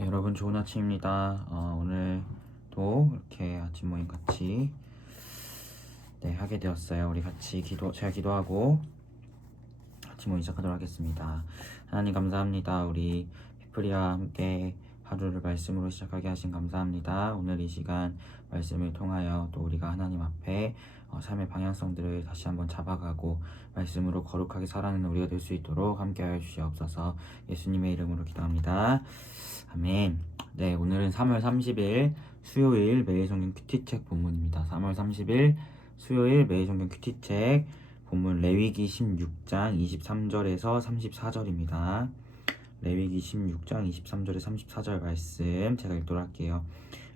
네, 여러분 좋은 아침입니다. 오늘도 이렇게 아침 모임 같이 하게 되었어요. 우리 같이 제가 기도하고 아침 모임 시작하도록 하겠습니다. 하나님 감사합니다. 우리 피프리와 함께 하루를 말씀으로 시작하게 하신 감사합니다. 오늘 이 시간 말씀을 통하여 또 우리가 하나님 앞에 삶의 방향성들을 다시 한번 잡아가고 말씀으로 거룩하게 살아가는 우리가 될 수 있도록 함께하여 주시옵소서. 예수님의 이름으로 기도합니다. 아멘. 네, 오늘은 3월 30일 수요일 매일 성경 큐티책 본문입니다. 3월 30일 수요일 매일 성경 큐티책 본문 레위기 16장 23절에서 34절입니다. 레위기 16장 23절에 34절 말씀 제가 읽도록 할게요.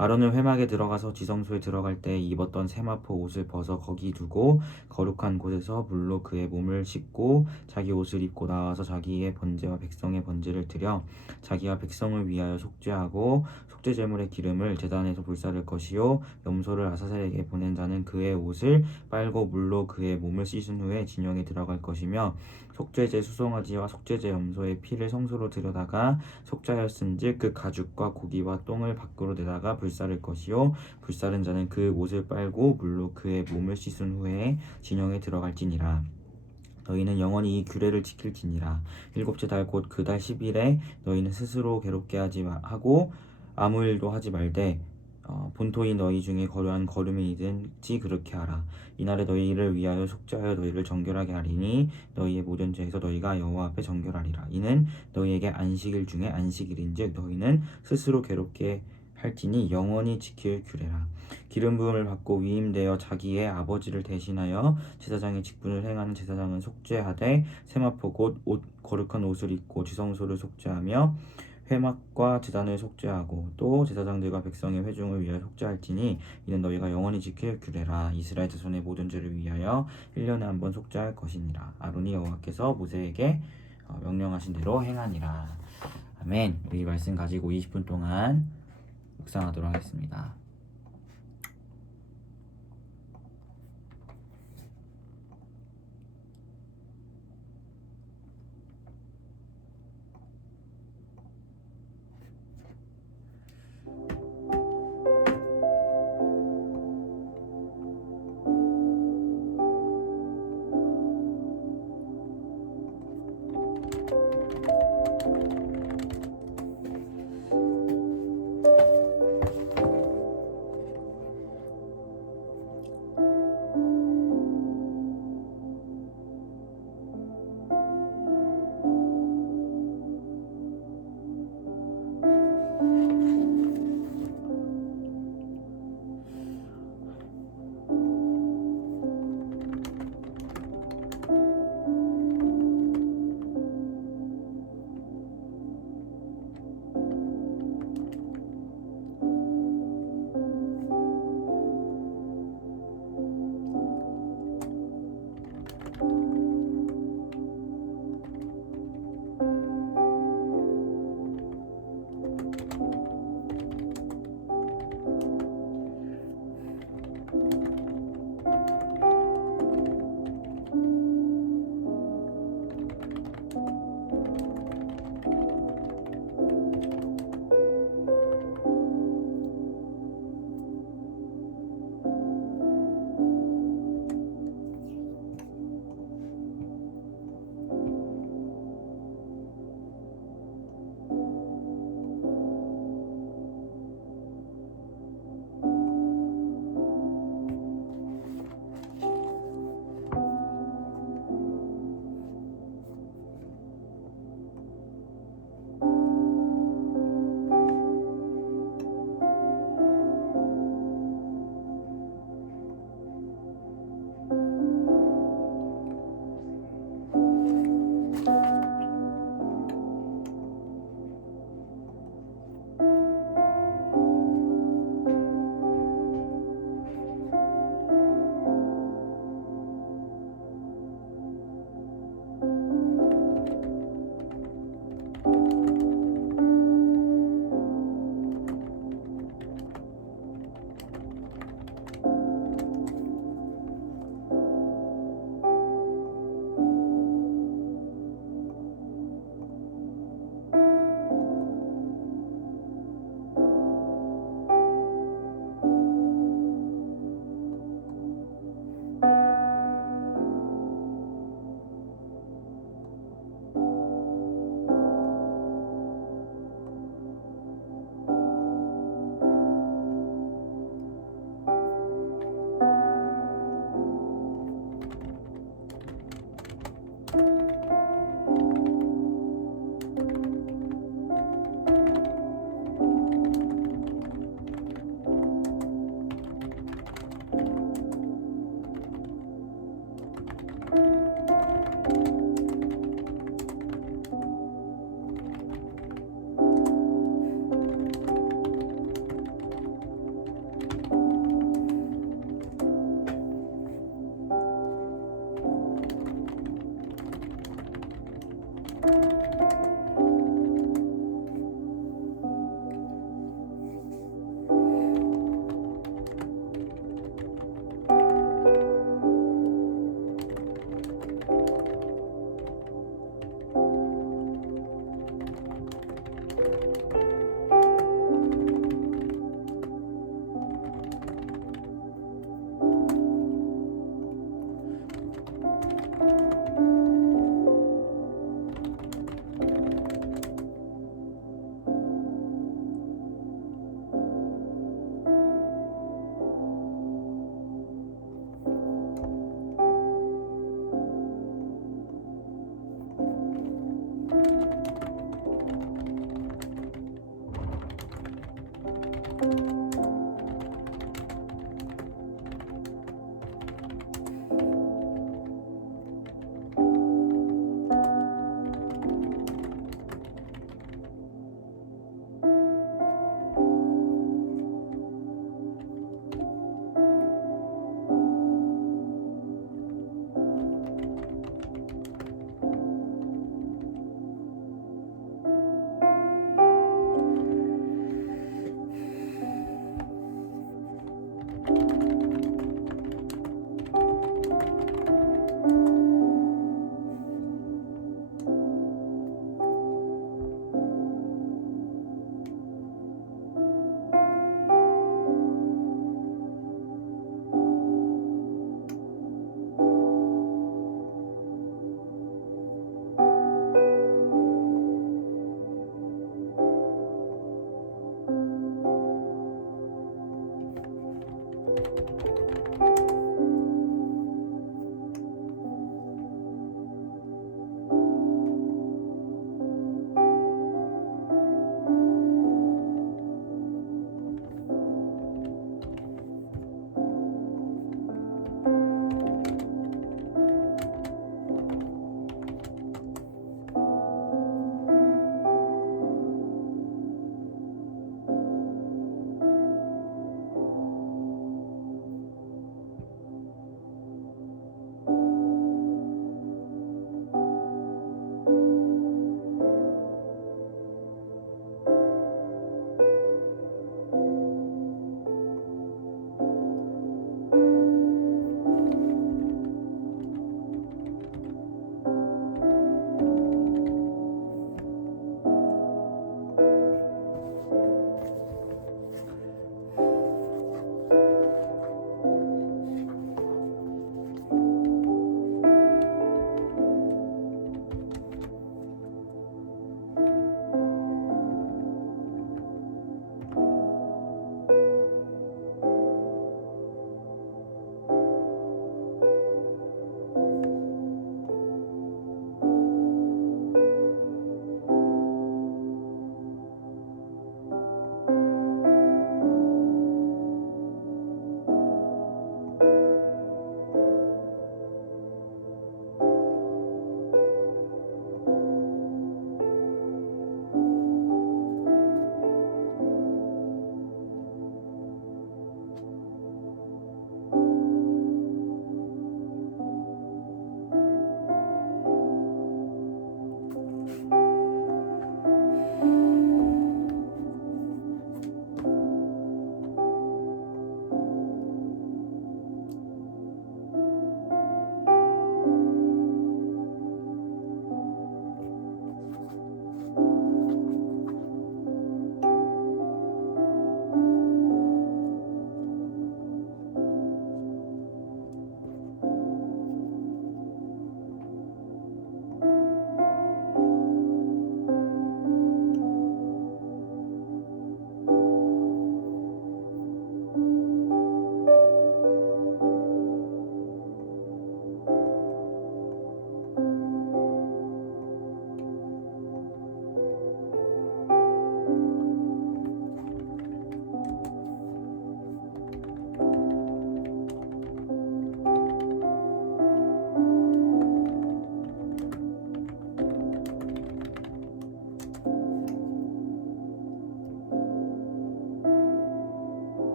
아론은 회막에 들어가서 지성소에 들어갈 때 입었던 세마포 옷을 벗어 거기 두고 거룩한 곳에서 물로 그의 몸을 씻고 자기 옷을 입고 나와서 자기의 번제와 백성의 번제를 드려 자기와 백성을 위하여 속죄하고 속죄 제물의 기름을 제단에서 불사를 것이요 염소를 아사셀에게 보낸 자는 그의 옷을 빨고 물로 그의 몸을 씻은 후에 진영에 들어갈 것이며 속죄제 수송아지와 속죄제 염소의 피를 성소로 들여다가 속죄하였은즉 그 가죽과 고기와 똥을 밖으로 내다가 불사를 것이요 불사른 자는 그 옷을 빨고 물로 그의 몸을 씻은 후에 진영에 들어갈지니라. 너희는 영원히 이 규례를 지킬지니라. 일곱째 달 곧 그 달 10일에 너희는 스스로 괴롭게 하고 아무 일도 하지 말되 본토인 너희 중에 거류한 거류민이든지 그렇게 하라. 이날에 너희를 위하여 속죄하여 너희를 정결하게 하리니 너희의 모든 죄에서 너희가 여호와 앞에 정결하리라. 이는 너희에게 안식일 중에 안식일인즉 너희는 스스로 괴롭게 할지니 영원히 지킬 규례라. 기름 부음을 받고 위임되어 자기의 아버지를 대신하여 제사장의 직분을 행하는 제사장은 속죄하되 세마포 곧 거룩한 옷을 입고 지성소를 속죄하며 회막과 제단을 속죄하고 또 제사장들과 백성의 회중을 위하여 속죄할지니 이는 너희가 영원히 지킬 규례라. 이스라엘 자손의 모든 죄를 위하여 1년에 한 번 속죄할 것이니라. 아론이 여호와께서 모세에게 명령하신 대로 행하니라. 아멘. 이 말씀 가지고 20분 동안 묵상하도록 하겠습니다.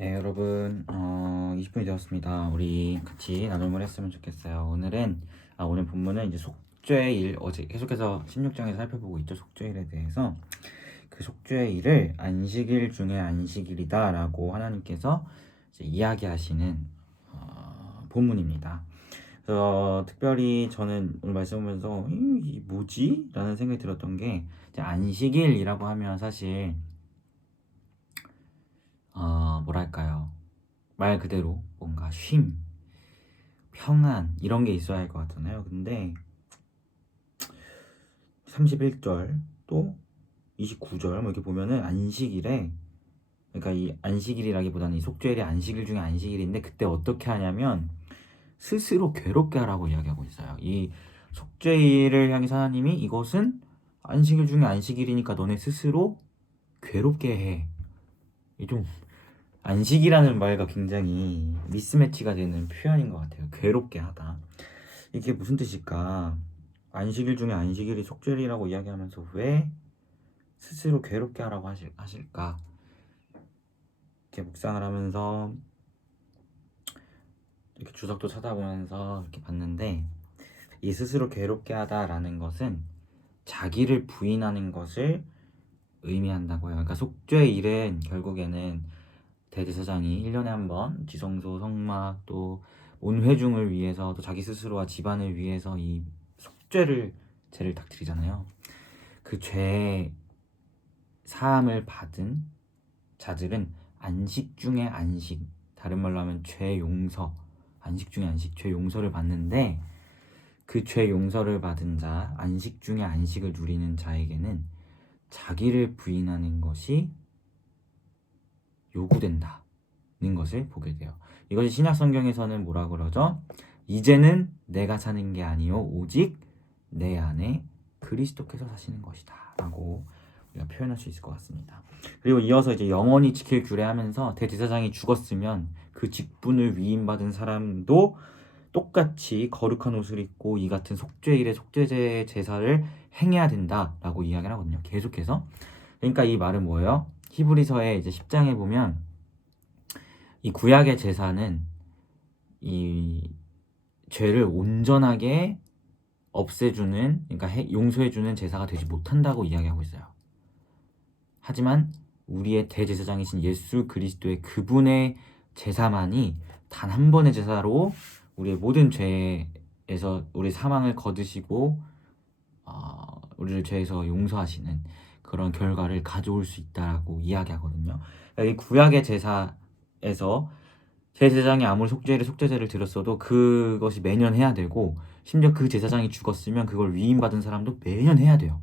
네, 여러분, 20분이 되었습니다. 우리 같이 나눔을 했으면 좋겠어요. 오늘 본문은 이제 속죄일, 어제 계속해서 16장에서 살펴보고 있죠. 속죄일에 대해서. 그 속죄일을 안식일 중에 안식일이다라고 하나님께서 이제 이야기하시는 본문입니다. 그래서 특별히 저는 오늘 말씀하면서 이게 뭐지? 라는 생각이 들었던 게 이제 안식일이라고 하면 사실 뭐랄까요? 말 그대로 뭔가 쉼, 평안 이런 게 있어야 할 것 같잖아요. 근데 31절 또 29절 뭐 이렇게 보면은 안식일에, 그러니까 이 안식일이라기보다는 이 속죄일이 안식일 중에 안식일인데 그때 어떻게 하냐면 스스로 괴롭게 하라고 이야기하고 있어요. 이 속죄일을 향해 하나님이 이것은 안식일 중에 안식일이니까 너네 스스로 괴롭게 해. 좀 안식이라는 말과 굉장히 미스매치가 되는 표현인 것 같아요. 괴롭게 하다. 이게 무슨 뜻일까? 안식일 중에 안식일이 속죄일이라고 이야기하면서 왜 스스로 괴롭게 하라고 하실까? 이렇게 묵상을 하면서 이렇게 주석도 찾아보면서 이렇게 봤는데, 이 스스로 괴롭게 하다라는 것은 자기를 부인하는 것을 의미한다고요. 그러니까 속죄일은 결국에는 대제사장이 1년에 한 번 지성소, 성막 또 온 회중을 위해서 또 자기 스스로와 집안을 위해서 이 죄를 딱 드리잖아요. 그 죄 사함을 받은 자들은 안식 중에 안식, 다른 말로 하면 죄 용서, 안식 중에 안식, 죄 용서를 받는데, 그 죄 용서를 받은 자, 안식 중에 안식을 누리는 자에게는 자기를 부인하는 것이 요구된다는 것을 보게 돼요. 이것이 신약 성경에서는 뭐라 그러죠? 이제는 내가 사는 게 아니요 오직 내 안에 그리스도께서 사시는 것이다 라고 우리가 표현할 수 있을 것 같습니다. 그리고 이어서 이제 영원히 지킬 규례하면서 대제사장이 죽었으면 그 직분을 위임받은 사람도 똑같이 거룩한 옷을 입고 이 같은 속죄일의 속죄제 제사를 행해야 된다라고 이야기를 하거든요. 계속해서. 그러니까 이 말은 뭐예요? 히브리서의 이제 10장에 보면 이 구약의 제사는 이 죄를 온전하게 없애주는, 그러니까 용서해주는 제사가 되지 못한다고 이야기하고 있어요. 하지만 우리의 대제사장이신 예수 그리스도의 그분의 제사만이 단 한 번의 제사로 우리의 모든 죄에서 우리 사망을 거두시고 우리를 죄에서 용서하시는 그런 결과를 가져올 수 있다라고 이야기하거든요. 이 구약의 제사에서 제사장이 아무리 속죄제를 드렸어도 그것이 매년 해야 되고, 심지어 그 제사장이 죽었으면 그걸 위임받은 사람도 매년 해야 돼요.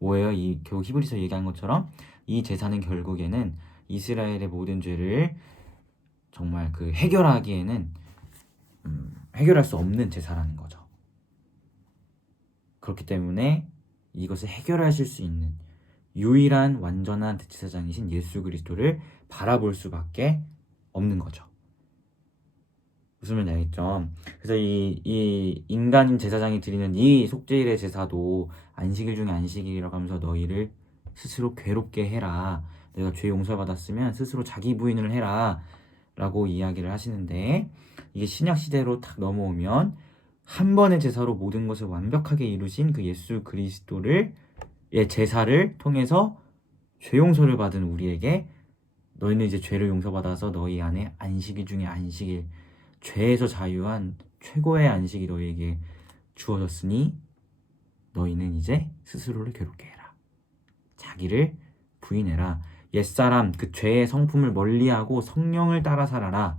뭐예요? 이 결국 히브리서 얘기한 것처럼 이 제사는 결국에는 이스라엘의 모든 죄를 정말 그 해결하기에는 해결할 수 없는 제사라는 거죠. 그렇기 때문에 이것을 해결하실 수 있는 유일한 완전한 대제사장이신 예수 그리스도를 바라볼 수밖에 없는 거죠. 무슨 말인지 알겠죠? 그래서 이 인간인 제사장이 드리는 이 속죄일의 제사도 안식일 중에 안식일이라고 하면서 너희를 스스로 괴롭게 해라. 내가 죄 용서 받았으면 스스로 자기 부인을 해라. 라고 이야기를 하시는데, 이게 신약 시대로 딱 넘어오면 한 번의 제사로 모든 것을 완벽하게 이루신 그 예수 그리스도를 의 제사를 통해서 죄 용서를 받은 우리에게 너희는 이제 죄를 용서받아서 너희 안에 안식일 중에 안식일, 죄에서 자유한 최고의 안식이 너희에게 주어졌으니 너희는 이제 스스로를 괴롭게 해라. 자기를 부인해라. 옛사람 그 죄의 성품을 멀리하고 성령을 따라 살아라.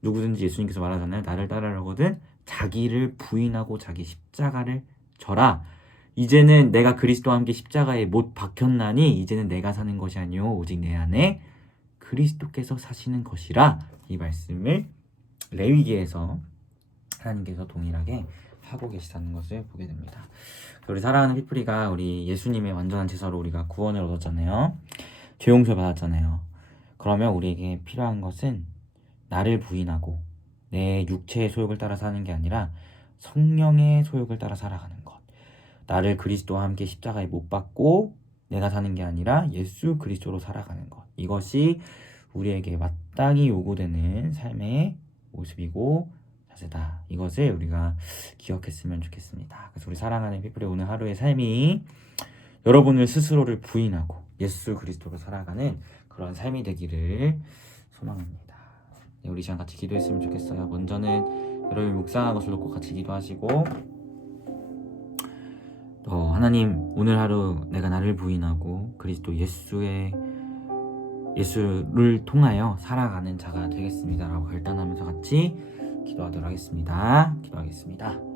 누구든지 예수님께서 말하잖아요. 나를 따르려거든 자기를 부인하고 자기 십자가를 져라. 이제는 내가 그리스도와 함께 십자가에 못 박혔나니 이제는 내가 사는 것이 아니요 오직 내 안에 그리스도께서 사시는 것이라. 이 말씀을 레위기에서 하나님께서 동일하게 하고 계시다는 것을 보게 됩니다. 우리 사랑하는 피프리가 우리 예수님의 완전한 제사로 우리가 구원을 얻었잖아요. 죄 용서 받았잖아요. 그러면 우리에게 필요한 것은 나를 부인하고 내 육체의 소욕을 따라 사는 게 아니라 성령의 소욕을 따라 살아가는 것. 나를 그리스도와 함께 십자가에 못 박고 내가 사는 게 아니라 예수 그리스도로 살아가는 것. 이것이 우리에게 마땅히 요구되는 삶의 모습이고 자세다. 이것을 우리가 기억했으면 좋겠습니다. 그래서 우리 사랑하는 피플의 오늘 하루의 삶이 여러분을 스스로를 부인하고 예수 그리스도로 살아가는 그런 삶이 되기를 소망합니다. 네, 우리 시간 같이 기도했으면 좋겠어요. 먼저는 여러분 묵상한 것을 놓고 같이 기도하시고 또 하나님 오늘 하루 내가 나를 부인하고 그리스도 예수를 통하여 살아가는 자가 되겠습니다 라고 결단하면서 같이 기도하도록 하겠습니다. 기도하겠습니다.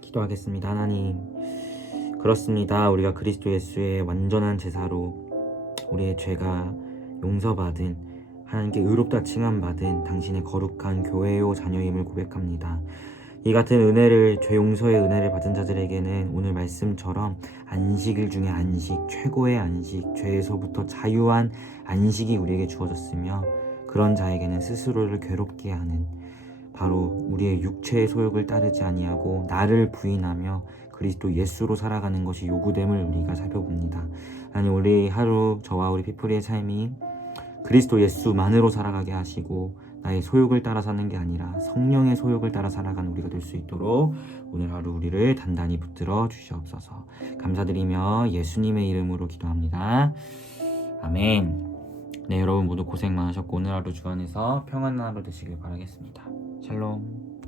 기도하겠습니다. 하나님, 그렇습니다. 우리가 그리스도 예수의 완전한 제사로 우리의 죄가 용서받은 하나님께 의롭다 칭함받은 당신의 거룩한 교회요 자녀임을 고백합니다. 이 같은 은혜를, 죄 용서의 은혜를 받은 자들에게는 오늘 말씀처럼 안식일 중에 안식, 최고의 안식, 죄에서부터 자유한 안식이 우리에게 주어졌으며 그런 자에게는 스스로를 괴롭게 하는 바로 우리의 육체의 소욕을 따르지 아니하고 나를 부인하며 그리스도 예수로 살아가는 것이 요구됨을 우리가 살펴봅니다. 아니 우리 하루 저와 우리 피플리의 삶이 그리스도 예수만으로 살아가게 하시고 나의 소욕을 따라 사는 게 아니라 성령의 소욕을 따라 살아가는 우리가 될 수 있도록 오늘 하루 우리를 단단히 붙들어 주시옵소서. 감사드리며 예수님의 이름으로 기도합니다. 아멘. 네, 여러분 모두 고생 많으셨고 오늘 하루 주안에서 평안한 하루 되시길 바라겠습니다. 샬롬.